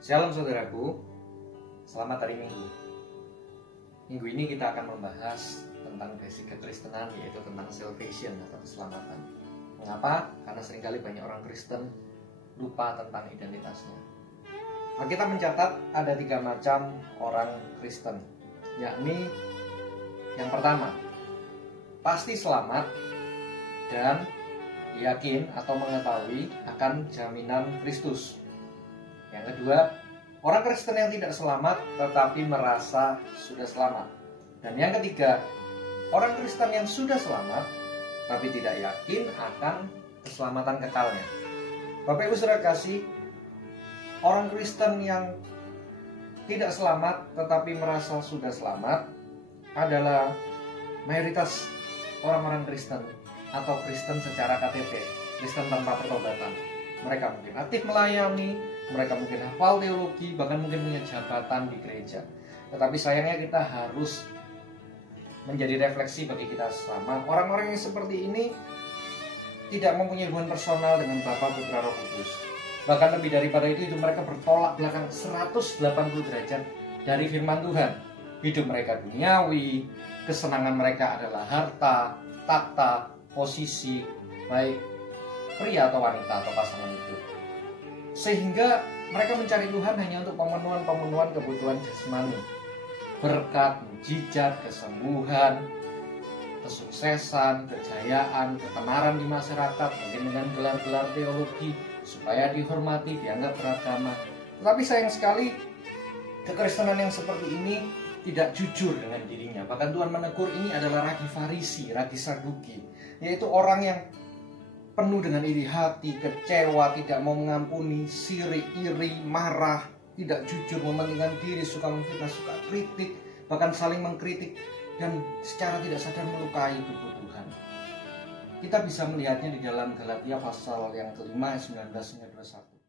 Shalom saudaraku, selamat hari Minggu. Minggu ini kita akan membahas tentang basic kekristenan, yaitu tentang salvation atau keselamatan. Mengapa? Karena seringkali banyak orang Kristen lupa tentang identitasnya. Kita mencatat ada 3 macam orang Kristen, yakni yang pertama, pasti selamat dan yakin atau mengetahui akan jaminan Kristus. Yang kedua, orang Kristen yang tidak selamat tetapi merasa sudah selamat. Dan yang ketiga, orang Kristen yang sudah selamat tapi tidak yakin akan keselamatan kekalnya. Bapak Ibu Saudara kasih, orang Kristen yang tidak selamat tetapi merasa sudah selamat adalah mayoritas orang-orang Kristen atau Kristen secara KTP, Kristen tanpa pertobatan. Mereka mungkin aktif melayani, mereka mungkin hafal teologi, bahkan mungkin punya jabatan di gereja. Tetapi sayangnya kita harus menjadi refleksi bagi kita sama. Orang-orang yang seperti ini tidak mempunyai hubungan personal dengan Bapa, Putra, Roh Kudus. Bahkan lebih daripada itu mereka bertolak belakang 180 derajat dari firman Tuhan. Hidup mereka duniawi, kesenangan mereka adalah harta, tahta, posisi, baik pria atau wanita atau pasangan itu. Sehingga mereka mencari Tuhan hanya untuk pemenuhan kebutuhan jasmani. Berkat, mujizat, kesembuhan, kesuksesan, kejayaan, ketenaran di masyarakat, mungkin dengan gelar-gelar teologi, supaya dihormati, dianggap beragama. Tetapi sayang sekali, kekristenan yang seperti ini tidak jujur dengan dirinya. Bahkan Tuhan menegur ini adalah ragi Farisi, ragi Saduki, yaitu orang yang penuh dengan iri hati, kecewa, tidak mau mengampuni, sirik, iri, marah, tidak jujur, mementingkan diri, suka memfitnah, suka kritik, bahkan saling mengkritik, dan secara tidak sadar melukai tubuh Tuhan. Kita bisa melihatnya di dalam Galatia pasal yang kelima, ayat 19 hingga 21.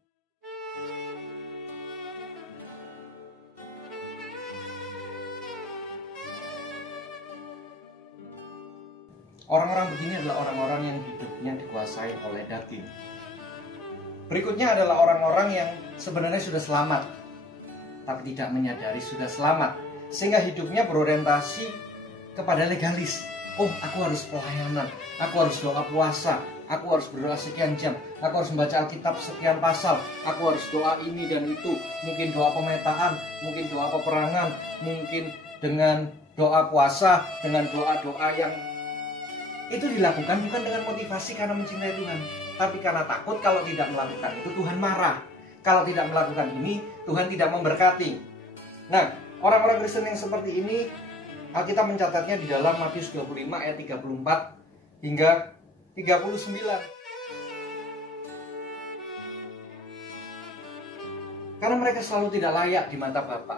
Orang-orang begini adalah orang-orang yang hidupnya dikuasai oleh daging. Berikutnya adalah orang-orang yang sebenarnya sudah selamat, tapi tidak menyadari sudah selamat, sehingga hidupnya berorientasi kepada legalis. Oh, aku harus pelayanan, aku harus doa puasa, aku harus berdoa sekian jam, aku harus membaca Alkitab sekian pasal, aku harus doa ini dan itu, mungkin doa pemetaan, mungkin doa peperangan, mungkin dengan doa puasa, dengan doa-doa yang itu dilakukan bukan dengan motivasi karena mencintai Tuhan, tapi karena takut kalau tidak melakukan itu Tuhan marah. Kalau tidak melakukan ini, Tuhan tidak memberkati. Nah, orang-orang Kristen yang seperti ini, Alkitab mencatatnya di dalam Matius 25 ayat 34 hingga 39. Karena mereka selalu tidak layak di mata Bapa.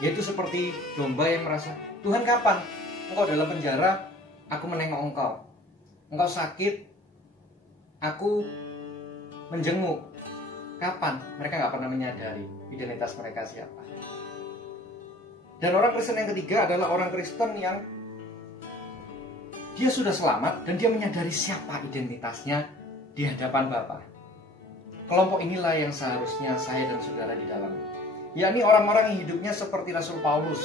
Yaitu seperti domba yang merasa, Tuhan kapan engkau dalam penjara? Aku menengok engkau. Engkau sakit, aku menjenguk. Kapan? Mereka nggak pernah menyadari identitas mereka siapa. Dan orang Kristen yang ketiga adalah orang Kristen yang dia sudah selamat dan dia menyadari siapa identitasnya di hadapan Bapa. Kelompok inilah yang seharusnya saya dan saudara di dalamnya. Yakni orang-orang yang hidupnya seperti Rasul Paulus,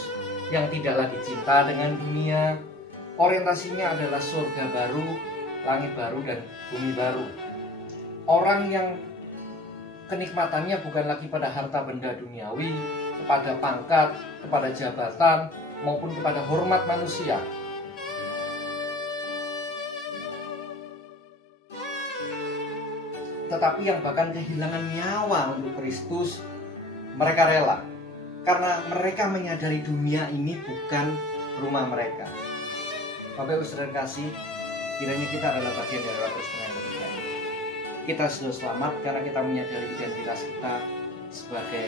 yang tidak lagi cinta dengan dunia. Orientasinya adalah surga baru, langit baru, dan bumi baru. Orang yang kenikmatannya bukan lagi pada harta benda duniawi, kepada pangkat, kepada jabatan, maupun kepada hormat manusia. Tetapi yang bahkan kehilangan nyawa untuk Kristus, mereka rela. Karena mereka menyadari dunia ini bukan rumah mereka. Bapak Ibu Saudara kasih, kiranya kita adalah bagian dari orang Kristen yang ketiga ini. Kita sudah selamat karena kita menyadari identitas kita sebagai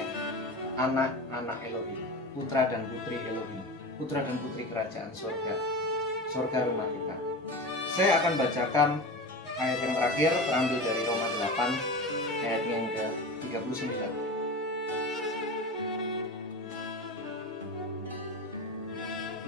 anak-anak Elohim, putra dan putri Elohim, putra dan putri kerajaan surga, surga rumah kita. Saya akan bacakan ayat yang terakhir terambil dari Roma 8 ayat yang ke-39.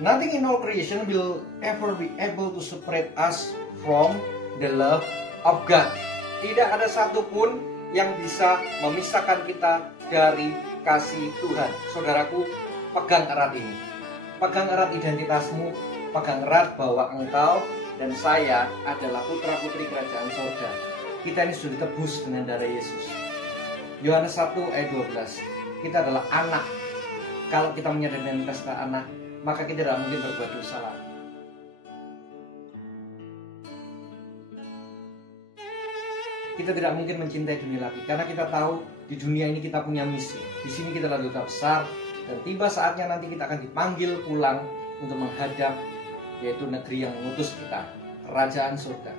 Nothing in all creation will ever be able to separate us from the love of God. Tidak ada satupun yang bisa memisahkan kita dari kasih Tuhan. Saudaraku, pegang erat ini. Pegang erat identitasmu, pegang erat bahwa engkau dan saya adalah putra-putri kerajaan sorga. Kita ini sudah ditebus dengan darah Yesus. Yohanes 1 ayat 12. Kita adalah anak. Kalau kita menyadari identitas kita anak, maka kita tidak mungkin berbuat dosa lagi. Kita tidak mungkin mencintai dunia lagi, karena kita tahu di dunia ini kita punya misi. Di sini kita adalah duta besar, dan tiba saatnya nanti kita akan dipanggil pulang untuk menghadap, yaitu negeri yang mengutus kita, kerajaan surga.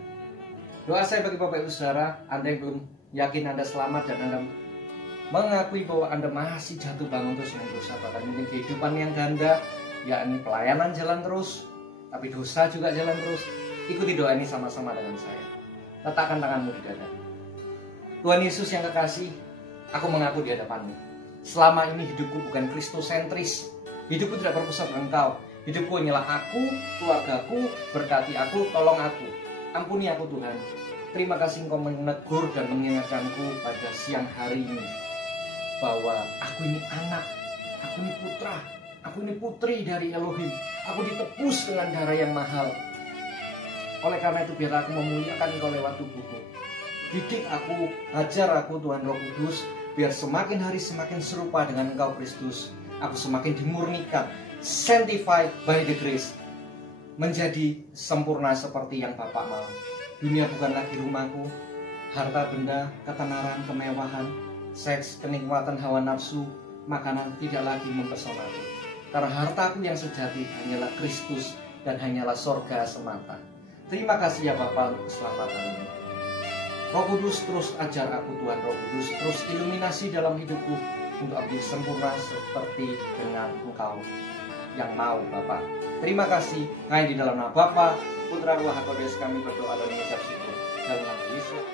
Doa saya bagi Bapak Ibu Saudara, Anda yang belum yakin Anda selamat dan Anda mengakui bahwa Anda masih jatuh bangun terus dengan dosa, bahkan mungkin kehidupan yang ganda, yakni pelayanan jalan terus, tapi dosa juga jalan terus. Ikuti doa ini sama-sama dengan saya. Letakkan tanganmu di dada. Tuhan Yesus yang kekasih, aku mengaku di hadapanmu. Selama ini hidupku bukan kristosentris. Hidupku tidak berpusat pada Engkau. Hidupku hanyalah aku, keluargaku, berkati aku, tolong aku. Ampuni aku Tuhan. Terima kasih Engkau menegur dan mengingatkanku pada siang hari ini, bahwa aku ini anak, aku ini putra, aku ini putri dari Elohim. Aku ditebus dengan darah yang mahal. Oleh karena itu biar aku memuliakan Engkau lewat tubuhku. Didik aku, ajar aku Tuhan Roh Kudus, biar semakin hari semakin serupa dengan Engkau Kristus. Aku semakin dimurnikan, sanctified by the grace, menjadi sempurna seperti yang Bapa mau. Dunia bukan lagi rumahku, harta benda, ketenaran, kemewahan, seks, kenikmatan hawa nafsu, makanan tidak lagi mempesonaku. Karena hartaku yang sejati hanyalah Kristus dan hanyalah sorga semata. Terima kasih ya Bapa untuk keselamatan ini. Roh Kudus terus ajar aku Tuhan, Roh Kudus terus iluminasi dalam hidupku untuk aku sempurna seperti dengan Engkau yang mau Bapa. Terima kasih. Hanya di dalam nama Bapa, Putra, Roh Kudus kami berdoa dan mengucap syukur dalam nama Yesus.